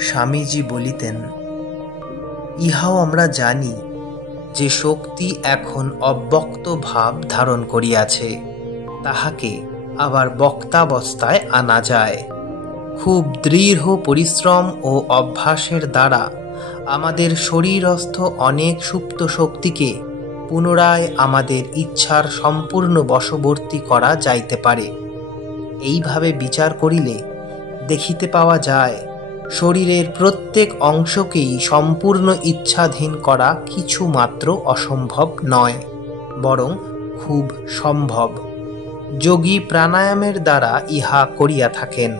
স্বামীজি বলিতেন, ইহাও আমরা জানি যে শক্তি এখন অব্যক্ত ভাব ধারণ করিয়াছে, তাহাকে আবার বক্তাবস্থায় আনা যায়। খুব দৃঢ় পরিশ্রম ও অভ্যাসের দ্বারা আমাদের শরীরস্থ অনেক সুপ্ত শক্তিকে পুনরায় আমাদের ইচ্ছার সম্পূর্ণ বশবর্তী করা যাইতে পারে। এইভাবে বিচার করিলে দেখিতে পাওয়া যায়, শরীরের প্রত্যেক অংশকেই সম্পূর্ণ ইচ্ছাধীন করা কিছু মাত্র অসম্ভব নয়, বরং খুব সম্ভব। যোগী প্রাণায়ামের দ্বারা ইহা করিয়া থাকেন।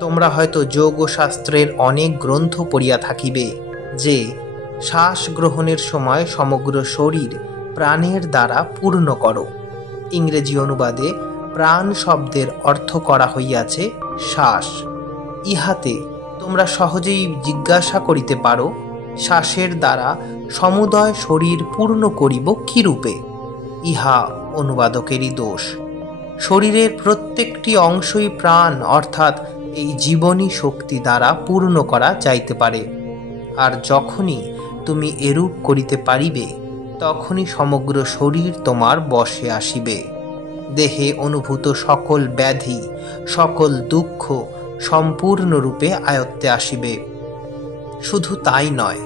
তোমরা হয়তো যোগশাস্ত্রের অনেক গ্রন্থ পড়িয়া থাকিবে যে শ্বাস গ্রহণের সময় সমগ্র শরীর প্রাণের দ্বারা পূর্ণ করো। ইংরেজি অনুবাদে প্রাণ শব্দের অর্থ করা হইয়াছে শ্বাস। ইহাতে তোমরা সহজেই জিজ্ঞাসা করিতে পারো, শ্বাসের দ্বারা সমুদয় শরীর পূর্ণ করিব কিরূপে? ইহা অনুবাদকেরই দোষ। শরীরের প্রত্যেকটি অংশই প্রাণ অর্থাৎ এই জীবনী শক্তি দ্বারা পূর্ণ করা যাইতে পারে। আর যখনই তুমি এরূপ করিতে পারিবে, তখনই সমগ্র শরীর তোমার বশে আসিবে। দেহে অনুভূত সকল ব্যাধি, সকল দুঃখ সম্পূর্ণরূপে আয়ত্তে আসিবে। শুধু তাই নয়,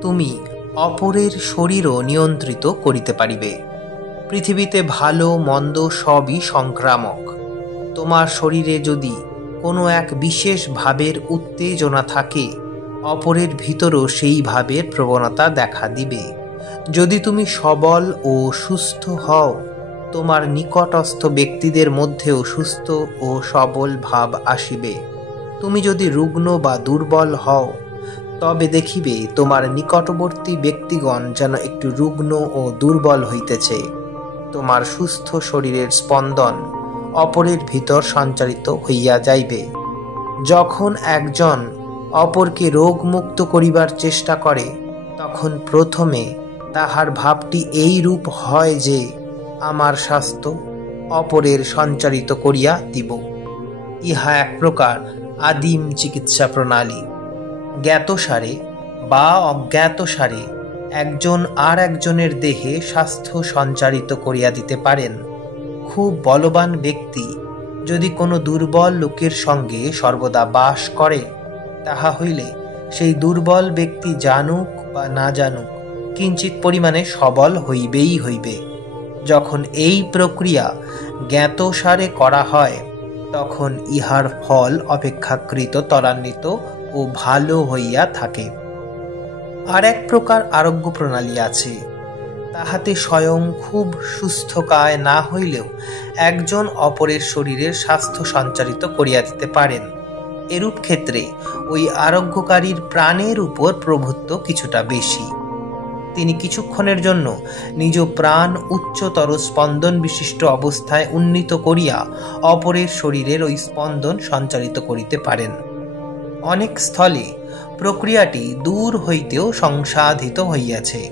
তুমি অপরের শরীরও নিয়ন্ত্রিত করিতে পারিবে। পৃথিবীতে ভালো মন্দ সবই সংক্রামক। তোমার শরীরে যদি কোনো এক বিশেষ ভাবের উত্তেজনা থাকে, অপরের ভিতরও সেই ভাবের প্রবণতা দেখা দিবে। যদি তুমি সবল ও সুস্থ হও, তোমার নিকটস্থ ব্যক্তিদের মধ্যেও সুস্থ ও সবল ভাব আসিবে। তুমি যদি রুগ্ন বা দুর্বল হও, তবে দেখিবে তোমার নিকটবর্তী ব্যক্তিগণ যেন একটু রুগ্ন ও দুর্বল হইতেছে। তোমার সুস্থ শরীরের স্পন্দন অপরের ভিতর সঞ্চারিত হইয়া যাইবে। যখন একজন অপরকে রোগমুক্ত করিবার চেষ্টা করে, তখন প্রথমে তাহার ভাবটি এই রূপ হয় যে আমার স্বাস্থ্য অপরের সঞ্চারিত করিয়া দিব। ইহা এক প্রকার আদিম চিকিৎসা প্রণালী। জ্ঞাতসারে বা অজ্ঞাতসারে একজন আর একজনের দেহে স্বাস্থ্য সঞ্চারিত করিয়া দিতে পারেন। খুব বলবান ব্যক্তি যদি কোনো দুর্বল লোকের সঙ্গে সর্বদা বাস করে, তাহা হইলে সেই দুর্বল ব্যক্তি জানুক বা না জানুক কিঞ্চিত পরিমাণে সবল হইবেই হইবে। যখন এই প্রক্রিয়া জ্ঞাতসারে করা হয়, তখন ইহার ফল অপেক্ষাকৃত ত্বরান্বিত ও ভালো হইয়া থাকে। আর এক প্রকার আরোগ্য প্রণালী আছে, তাহাতে স্বয়ং খুব সুস্থকায় না হইলেও একজন অপরের শরীরের স্বাস্থ্য সঞ্চারিত করিয়া দিতে পারেন। এরূপ ক্ষেত্রে ওই আরোগ্যকারীর প্রাণের উপর প্রভুত্ব কিছুটা বেশি। তিনি কিছুক্ষণের জন্য নিজ প্রাণ উচ্চতর স্পন্দন বিশিষ্ট অবস্থায় উন্নীত করিয়া অপরের শরীরের ওই স্পন্দন সঞ্চারিত করিতে পারেন। অনেক স্থলে প্রক্রিয়াটি দূর হইতেও সংসাধিত হইয়াছে।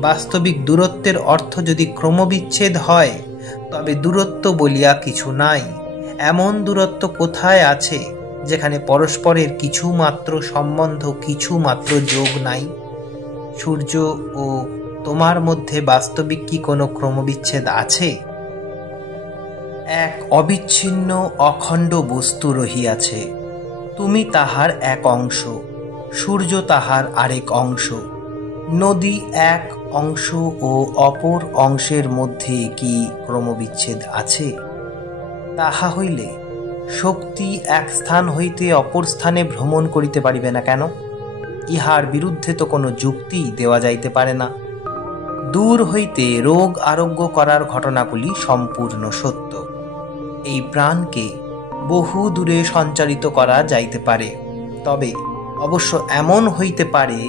বাস্তবিক দূরত্বের অর্থ যদি ক্রমবিচ্ছেদ হয়, তবে দূরত্ব বলিয়া কিছু নাই। এমন দূরত্ব কোথায় আছে যেখানে পরস্পরের কিছু মাত্র সম্বন্ধ, কিছু মাত্র যোগ নাই? সূর্য ও তোমার মধ্যে বাস্তবিক কি কোনো ক্রমবিচ্ছেদ আছে? এক অবিচ্ছিন্ন অখণ্ড বস্তু রহিয়াছে। তুমি তাহার এক অংশ, সূর্য তাহার আরেক অংশ। নদী এক অংশ ও অপর অংশের মধ্যে কি ক্রমবিচ্ছেদ আছে? তাহা হইলে শক্তি এক স্থান হইতে অপর স্থানে ভ্রমণ করিতে পারিবে না কেন? ইহার বিরুদ্ধে তো কোনো যুক্তি দেওয়া যাইতে পারে না। দূর হইতে রোগ আরোগ্য করার ঘটনাগুলি সম্পূর্ণ সত্য। এই প্রাণকে বহু দূরে সঞ্চারিত করা যাইতে পারে, তবে অবশ্য এমন হইতে পারে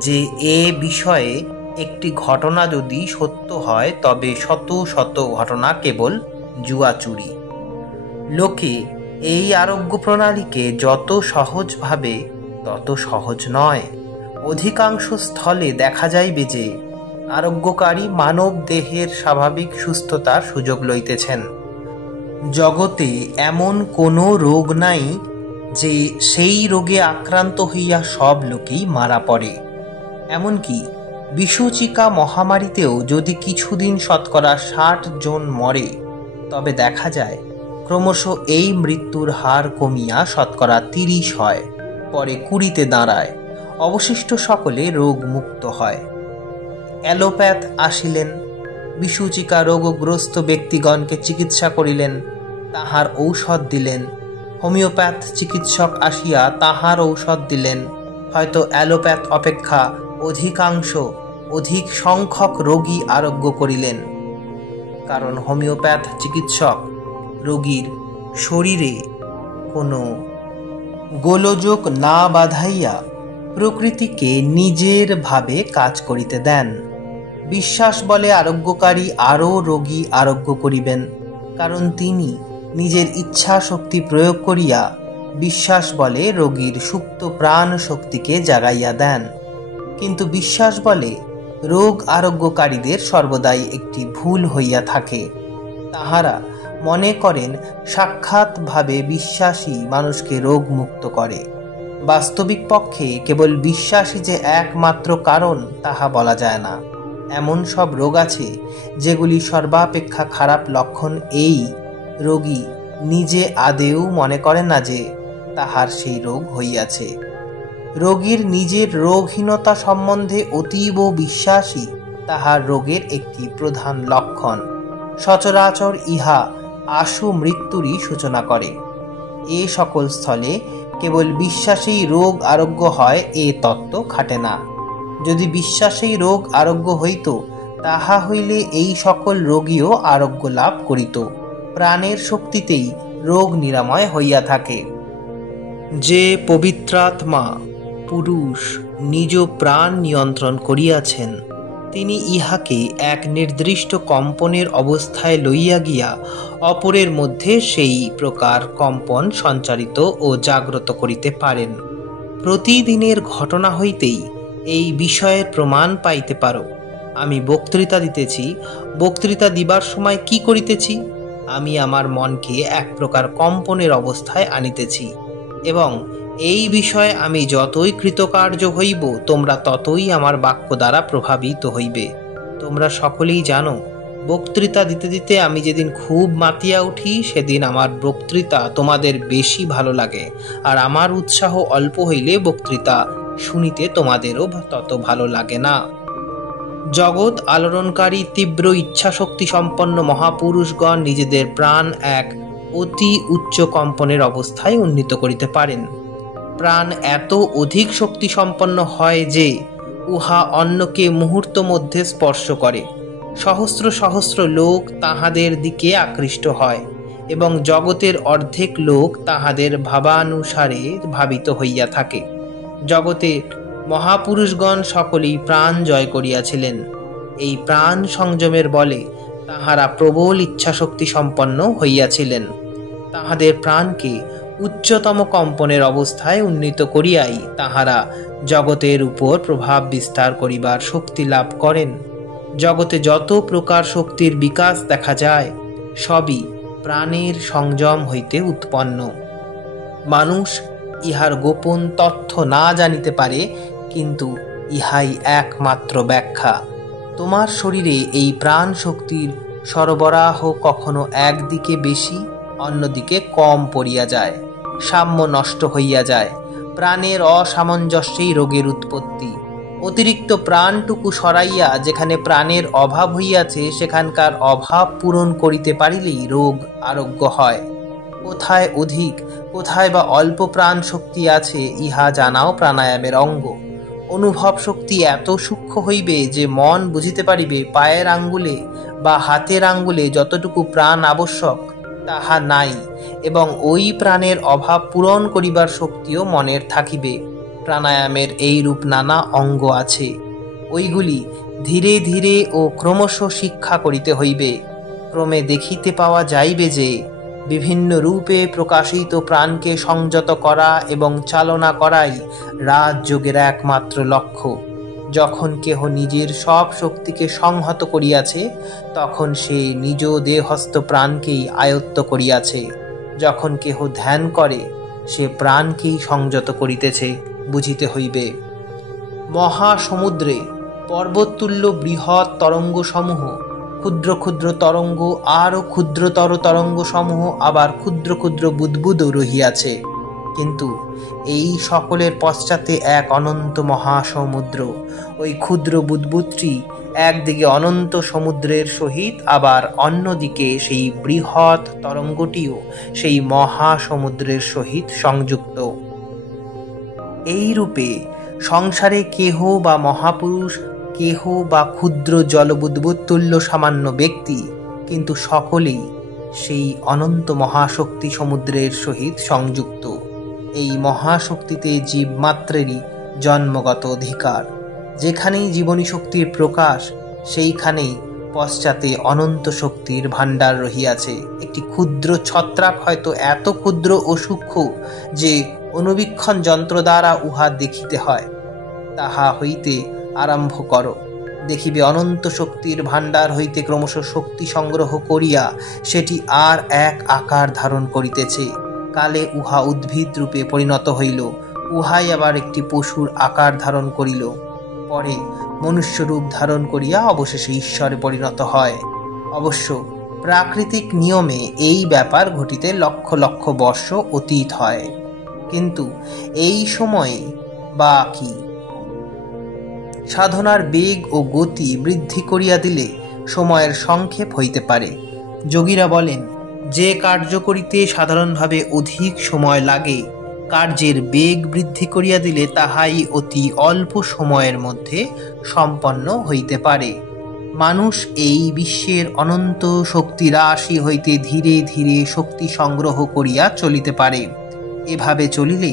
যে এ বিষয়ে একটি ঘটনা যদি সত্য হয়, তবে শত শত ঘটনা কেবল জুয়াচুরি। লোকে এই আরোগ্য প্রণালীকে যত সহজ ভাবে, তত সহজ নয়। অধিকাংশ স্থলে দেখা যাইবে যে আরোগ্যকারী মানব দেহের স্বাভাবিক সুস্থতার সুযোগ লইতেছেন। জগতে এমন কোনো রোগ নাই যে সেই রোগে আক্রান্ত হইয়া সব লোকেই মারা পড়ে। এমনকি বিসূচিকা মহামারীতেও যদি কিছুদিন শতকরা 60 জন মরে, তবে দেখা যায় ক্রমশ এই মৃত্যুর হার কমিয়া শতকরা 30 হয়, পরে 20-তে দাঁড়ায়, অবশিষ্ট সকলে রোগ মুক্ত হয়। অ্যালোপ্যাথ আসিলেন, বিসূচিকা রোগগ্রস্ত ব্যক্তিগণকে চিকিৎসা করিলেন, তাহার ঔষধ দিলেন। হোমিওপ্যাথ চিকিৎসক আসিয়া তাহার ঔষধ দিলেন। হয়তো অ্যালোপ্যাথ অপেক্ষা অধিক সংখ্যক রোগী আরোগ্য করিলেন, কারণ হোমিওপ্যাথ চিকিৎসক রোগীর শরীরে কোনো গোলযোগ না বাধাইয়া প্রকৃতিকে নিজের ভাবে কাজ করিতে দেন। বিশ্বাস বলে আরোগ্যকারী আরও রোগী আরোগ্য করিবেন, কারণ তিনি নিজের ইচ্ছা শক্তি প্রয়োগ করিয়া বিশ্বাস বলে রোগীর সুপ্ত প্রাণ শক্তিকে জাগাইয়া দেন। কিন্তু বিশ্বাস বলে রোগ আরোগ্যকারীদের সর্বদাই একটি ভুল হইয়া থাকে। তাহারা মনে করেন সাক্ষাৎভাবে বিশ্বাসী মানুষকে রোগ মুক্ত করে। বাস্তবিক পক্ষে কেবল বিশ্বাসই যে একমাত্র কারণ তাহা বলা যায় না। এমন সব রোগ আছে যেগুলি সর্বাপেক্ষা খারাপ লক্ষণ এই রোগী নিজে আদেও মনে করে না যে তাহার সেই রোগ হইয়াছে। রোগীর নিজের রোগহীনতা সম্বন্ধে অতীব বিশ্বাসী তাহার রোগের একটি প্রধান লক্ষণ। সচরাচর ইহা আশু মৃত্যুরই সূচনা করে। এ সকল স্থলে কেবল বিশ্বাসেই রোগ আরোগ্য হয় এ তত্ত্ব খাটে না। যদি বিশ্বাসেই রোগ আরোগ্য হইত, তাহা হইলে এই সকল রোগীও আরোগ্য লাভ করিত। প্রাণের শক্তিতেই রোগ নিরাময় হইয়া থাকে। যে পবিত্রাত্মা পুরুষ নিজ প্রাণ নিয়ন্ত্রণ করিয়াছেন, তিনি ইহাকে এক নির্দিষ্ট কম্পনের অবস্থায় লইয়া গিয়া অপরের মধ্যে সেই প্রকার কম্পন সঞ্চারিত ও জাগ্রত করিতে পারেন। প্রতিদিনের ঘটনা হইতেই এই বিষয়ের প্রমাণ পাইতে পারো। আমি বক্তৃতা দিতেছি, বক্তৃতা দিবার সময় কি করিতেছি? আমি আমার মনকে এক প্রকার কম্পনের অবস্থায় আনিতেছি, এবং এই বিষয়ে আমি যতই কৃতকার্য হইব, তোমরা ততই আমার বাক্য দ্বারা প্রভাবিত হইবে। তোমরা সকলেই জানো, বক্তৃতা দিতে দিতে আমি যেদিন খুব মাতিয়া উঠি, সেদিন আমার বক্তৃতা তোমাদের বেশি ভালো লাগে, আর আমার উৎসাহ অল্প হইলে বক্তৃতা শুনিতে তোমাদেরও তত ভালো লাগে না। জগৎ আলোড়নকারী তীব্র ইচ্ছাশক্তি সম্পন্ন মহাপুরুষগণ নিজেদের প্রাণ এক অতি উচ্চ কম্পনের অবস্থায় উন্নীত করিতে পারেন। প্রাণ এত অধিক শক্তি সম্পন্ন হয় যে উহা অন্যকে মুহূর্ত মধ্যে স্পর্শ করে। সহস্র সহস্র লোক তাহাদের দিকে আকৃষ্ট হয়, এবং জগতের অর্ধেক লোক তাহাদের ভাবানুসারে ভাবিত হইয়া থাকে। জগতের মহাপুরুষগণ সকলেই প্রাণ জয় করিয়াছিলেন। এই প্রাণ সংযমের বলে তাহারা প্রবল ইচ্ছাশক্তি সম্পন্ন হইয়াছিলেন। তাহাদের প্রাণকে উচ্চতম কম্পনের অবস্থায় উন্নীত করিয়াই তাহারা জগতের উপর প্রভাব বিস্তার করিবার শক্তি লাভ করেন। জগতে যত প্রকার শক্তির বিকাশ দেখা যায়, সবই প্রাণের সংযম হইতে উৎপন্ন। মানুষ ইহার গোপন তথ্য না জানিতে পারে, কিন্তু ইহাই একমাত্র ব্যাখ্যা। তোমার শরীরে এই প্রাণ শক্তির সরবরাহ কখনো একদিকে বেশি, অন্যদিকে কম পড়িয়া যায়, সাম্য নষ্ট হইয়া যায়। প্রাণের অসামঞ্জস্যেই রোগের উৎপত্তি। অতিরিক্ত প্রাণটুকু সরাইয়া যেখানে প্রাণের অভাব হইয়াছে, সেখানকার অভাব পূরণ করিতে পারিলেই রোগ আরোগ্য হয়। কোথায় অধিক, কোথায় বা অল্প প্রাণ শক্তি আছে, ইহা জানাও প্রাণায়ামের অঙ্গ। অনুভব শক্তি এত সূক্ষ্ম হইবে যে মন বুঝিতে পারিবে পায়ের আঙ্গুলে বা হাতের আঙ্গুলে যতটুকু প্রাণ আবশ্যক তাহা নাই, এবং ওই প্রাণের অভাব পূরণ করিবার শক্তিও মনের থাকিবে। প্রাণায়ামের এই রূপ নানা অঙ্গ আছে, ওইগুলি ধীরে ধীরে ও ক্রমশ শিক্ষা করিতে হইবে। ক্রমে দেখিতে পাওয়া যাইবে যে বিভিন্ন রূপে প্রকাশিত প্রাণকে সংযত করা এবং চালনা করাই রাজযোগের একমাত্র লক্ষ্য। যখন কেহ নিজের সব শক্তিকে সংহত করিয়াছে, তখন সে নিজ দেহস্থ প্রাণকেই আয়ত্ত করিয়াছে। যখন কেহ ধ্যান করে, সে প্রাণকেই সংযত করিতেছে বুঝিতে হইবে। মহাসমুদ্রে পর্বততুল্য বৃহৎ তরঙ্গসমূহ, ক্ষুদ্র ক্ষুদ্র তরঙ্গ, আরও ক্ষুদ্রতর তরঙ্গসমূহ, আবার ক্ষুদ্র ক্ষুদ্র বুদ্বুদও রহিয়াছে, কিন্তু এই সকলের পশ্চাতে এক অনন্ত মহাসমুদ্র। ওই ক্ষুদ্র বুদ্বুদটি একদিকে অনন্ত সমুদ্রের সহিত, আবার অন্যদিকে সেই বৃহৎ তরঙ্গটিও সেই মহাসমুদ্রের সহিত সংযুক্ত। এই রূপে সংসারে কেহ বা মহাপুরুষ, কেহ বা ক্ষুদ্র জলবুদ্বুদ তুল্য সামান্য ব্যক্তি, কিন্তু সকলেই সেই অনন্ত মহাশক্তি সমুদ্রের সহিত সংযুক্ত। এই মহাশক্তিতে জীবমাত্রেরই জন্মগত অধিকার। যেখানেই জীবনী শক্তির প্রকাশ, সেইখানেই পশ্চাতে অনন্ত শক্তির ভাণ্ডার রহিয়াছে। একটি ক্ষুদ্র ছত্রাক হয়তো এত ক্ষুদ্র ও সূক্ষ্ম যে অনুবীক্ষণ যন্ত্র দ্বারা উহা দেখিতে হয়। তাহা হইতে আরম্ভ করো, দেখিবে অনন্ত শক্তির ভাণ্ডার হইতে ক্রমশ শক্তি সংগ্রহ করিয়া সেটি আর এক আকার ধারণ করিতেছে। কালে উহা উদ্ভিদ রূপে পরিণত হইল, উহাই আবার একটি পশুর আকার ধারণ করিল, পরে মনুষ্য রূপ ধারণ করিয়া অবশেষে ঈশ্বরে পরিণত হয়। অবশ্য প্রাকৃতিক নিয়মে এই ব্যাপার ঘটিতে লক্ষ লক্ষ বর্ষ অতীত হয়, কিন্তু এই সময়ে বা কি? সাধনার বেগ ও গতি বৃদ্ধি করিয়া দিলে সময়ের সংক্ষেপ হইতে পারে। যোগীরা বলেন, যে কার্য করিতে সাধারণভাবে অধিক সময় লাগে, কার্যের বেগ বৃদ্ধি করিয়া দিলে তাহাই অতি অল্প সময়ের মধ্যে সম্পন্ন হইতে পারে। মানুষ এই বিশ্বের অনন্ত শক্তি রাশি হইতে ধীরে ধীরে শক্তি সংগ্রহ করিয়া চলিতে পারে। এভাবে চলিলে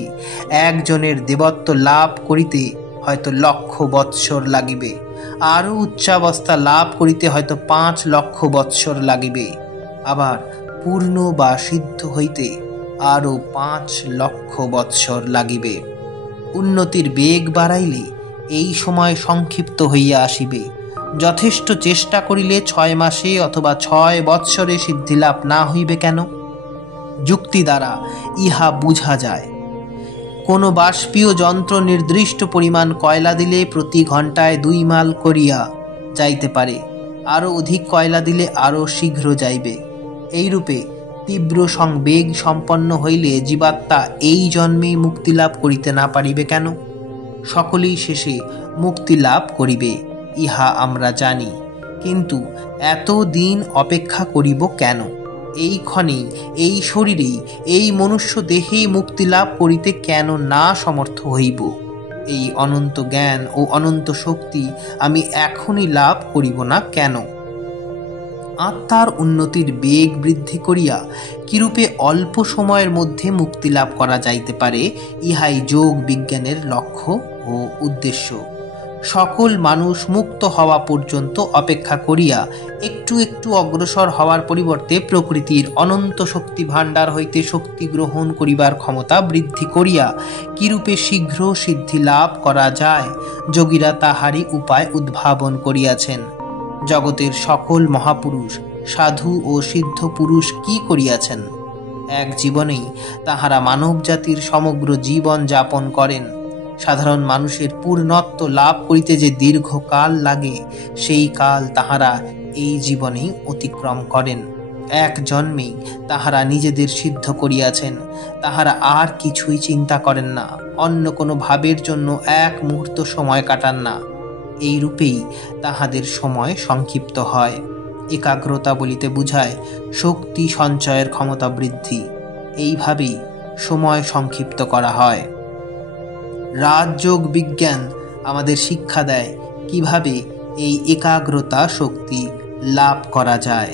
একজনের দেবত্ব লাভ করিতে হয়তো লক্ষ বৎসর লাগিবে, আরও উচ্চাবস্থা লাভ করিতে হয়তো 5 লক্ষ বৎসর লাগিবে, আবার পূর্ণ বা সিদ্ধ হইতে আরও 5 লক্ষ বৎসর লাগিবে। উন্নতির বেগ বাড়াইলে এই সময় সংক্ষিপ্ত হইয়া আসিবে। যথেষ্ট চেষ্টা করিলে 6 মাসে অথবা 6 বৎসরে সিদ্ধিলাভ না হইবে কেন? যুক্তি দ্বারা ইহা বুঝা যায়। কোনো বাষ্পীয় যন্ত্র নির্দিষ্ট পরিমাণ কয়লা দিলে প্রতি ঘন্টায় 2 মাইল করিয়া যাইতে পারে, আরও অধিক কয়লা দিলে আরও শীঘ্র যাইবে। এইরূপে তীব্র সংবেগ সম্পন্ন হইলে জীবাত্মা এই জন্মেই মুক্তি লাভ করিতে না পারিবে কেন? সকলেই শেষে মুক্তি লাভ করিবে, ইহা আমরা জানি, কিন্তু এত দিন অপেক্ষা করিব কেন? এই ক্ষণেই, এই শরীরেই, এই মনুষ্য দেহেই মুক্তি লাভ করিতে কেন না সমর্থ হইব? এই অনন্ত জ্ঞান ও অনন্ত শক্তি আমি এখনই লাভ করিব না কেন? আত্মার উন্নতির বেগ বৃদ্ধি করিয়া কিরূপে অল্প সময়ের মধ্যে মুক্তি লাভ করা যাইতে পারে, ইহাই যোগ বিজ্ঞানের লক্ষ্য ও উদ্দেশ্য। সকল মানুষ মুক্ত হওয়া পর্যন্ত অপেক্ষা করিয়া একটু একটু অগ্রসর হওয়ার পরিবর্তে প্রকৃতির অনন্ত শক্তি ভাণ্ডার হইতে শক্তি গ্রহণ করিবার ক্ষমতা বৃদ্ধি করিয়া কিরূপে শীঘ্র সিদ্ধি লাভ করা যায়, যোগীরা তাহারই উপায় উদ্ভাবন করিয়াছেন। জগতের সকল মহাপুরুষ, সাধু ও সিদ্ধ পুরুষ কি করিয়াছেন? এক জীবনেই তাহারা মানব জাতির সমগ্র জীবন যাপন করেন। সাধারণ মানুষের পূর্ণত্ব লাভ করিতে যে দীর্ঘকাল লাগে, সেই কাল তাহারা এই জীবনেই অতিক্রম করেন। এক জন্মেই তাহারা নিজেদের সিদ্ধ করিয়াছেন। তাহারা আর কিছুই চিন্তা করেন না, অন্য কোনো ভাবের জন্য এক মুহূর্ত সময় কাটান না। এই রূপেই তাহাদের সময় সংক্ষিপ্ত হয়। একাগ্রতা বলিতে বুঝায় শক্তি সঞ্চয়ের ক্ষমতা বৃদ্ধি। এইভাবেই সময় সংক্ষিপ্ত করা হয়। রাজযোগ বিজ্ঞান আমাদের শিক্ষা দেয় কিভাবে এই একাগ্রতা শক্তি লাভ করা যায়।